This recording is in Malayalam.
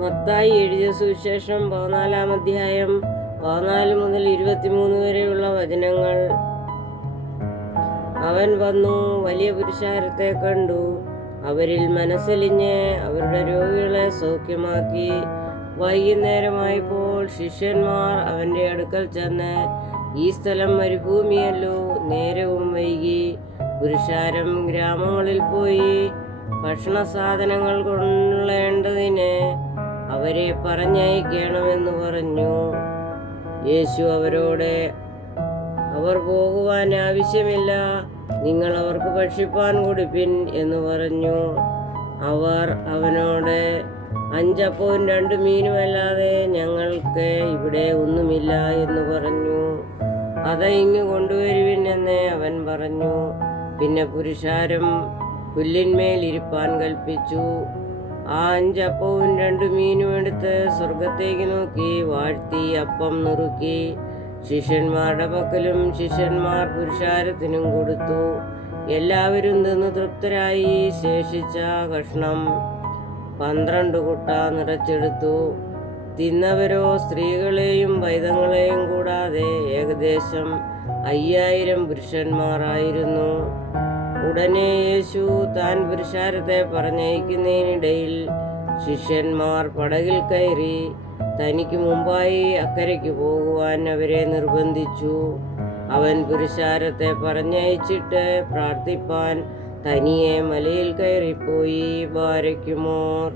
മത്തായി എഴുതിയ സുവിശേഷം 14-ാം അധ്യായം 14 മുതൽ 23 വരെയുള്ള വചനങ്ങൾ. അവൻ വന്നു വലിയ പുരുഷാരത്തെ കണ്ടു. അവരിൽ മനസ്സലിഞ്ഞ് അവരുടെ രോഗികളെ സൗഖ്യമാക്കി. വൈകുന്നേരമായപ്പോൾ ശിഷ്യന്മാർ അവൻ്റെ അടുക്കൽ ചെന്ന്, ഈ സ്ഥലം മരുഭൂമിയല്ലോ, നേരവും വൈകി. പുരുഷാരം ഗ്രാമങ്ങളിൽ പോയി ഭക്ഷണ സാധനങ്ങൾ കൊള്ളേണ്ടതിന് അവരെ പറഞ്ഞയക്കണമെന്ന് പറഞ്ഞു. യേശു അവരോട്, അവർ പോകുവാൻ ആവശ്യമില്ല, നിങ്ങൾ അവർക്ക് ഭക്ഷിപ്പാൻ കൊടുപ്പിൻ എന്ന് പറഞ്ഞു. അവർ അവനോട്, 5 അപ്പവും 2 മീനുമല്ലാതെ ഞങ്ങൾക്ക് ഇവിടെ ഒന്നുമില്ല എന്ന് പറഞ്ഞു. അത് ഇങ്ങ് കൊണ്ടുവരുവിൻ എന്ന് അവൻ പറഞ്ഞു. പിന്നെ പുരുഷാരം പുല്ലിന്മേൽ ഇരിപ്പാൻ കൽപ്പിച്ചു. ആ 5 അപ്പവും 2 മീനും എടുത്ത് സ്വർഗത്തേക്ക് നോക്കി വാഴ്ത്തി അപ്പം നുറുക്കി ശിഷ്യന്മാരുടെ പക്കലും ശിഷ്യന്മാർ പുരുഷാരത്തിനും കൊടുത്തു. എല്ലാവരും തിന്ന് തൃപ്തരായി. ശേഷിച്ച കഷ്ണം 12 കുട്ട നിറച്ചെടുത്തു. തിന്നവരോ സ്ത്രീകളെയും പൈതങ്ങളെയും കൂടാതെ ഏകദേശം 5000 പുരുഷന്മാരായിരുന്നു. ഉടനെ യേശു താൻ പുരുഷാരത്തെ പറഞ്ഞയക്കുന്നതിനിടയിൽ ശിഷ്യന്മാർ പടകിൽ കയറി തനിക്ക് മുമ്പായി അക്കരയ്ക്ക് പോകുവാൻ അവരെ നിർബന്ധിച്ചു. അവൻ പുരുഷാരത്തെ പറഞ്ഞയച്ചിട്ട് പ്രാർത്ഥിപ്പാൻ തനിയെ മലയിൽ കയറിപ്പോയി. ബാരക്കുമോർ.